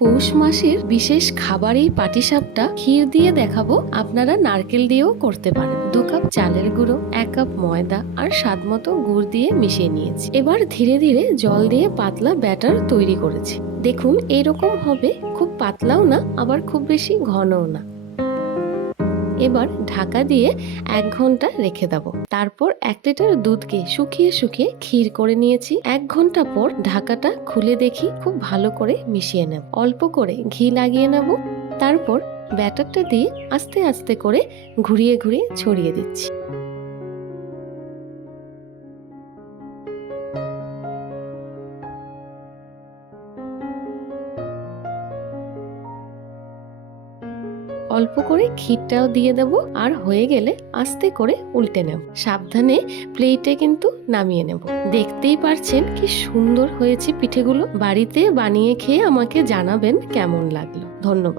পৌষ মাসের বিশেষ খাবার এই পাটিসাপটা ক্ষীর দিয়ে দেখাবো। আপনারা নারকেল দিয়েও করতে পারেন। 2 কাপ চালের গুঁড়ো, 1 কাপ ময়দা আর স্বাদ মতো গুড় দিয়ে মিশিয়ে নিয়েছি। এবার ধীরে ধীরে জল দিয়ে পাতলা ব্যাটার তৈরি করেছি। দেখুন এরকম হবে, খুব পাতলাও না আবার খুব বেশি ঘনও না। এবার ঢাকা দিয়ে 1 ঘন্টা রেখে দেবো। তারপর 1 লিটার দুধকে শুকিয়ে শুকিয়ে ক্ষীর করে নিয়েছি। 1 ঘন্টা পর ঢাকাটা খুলে দেখি, খুব ভালো করে মিশিয়ে নেব। অল্প করে ঘি লাগিয়ে নেব। তারপর ব্যাটারটা দিয়ে আস্তে আস্তে করে ঘুরিয়ে ঘুরিয়ে ছড়িয়ে দিচ্ছি। অল্প করে ক্ষীরটাও দিয়ে দেব, আর হয়ে গেলে আস্তে করে উল্টে নেব। সাবধানে প্লেটে কিন্তু নামিয়ে নেব। দেখতেই পারছেন কি সুন্দর হয়েছে পিঠেগুলো। বাড়িতে বানিয়ে খেয়ে আমাকে জানাবেন কেমন লাগলো। ধন্যবাদ।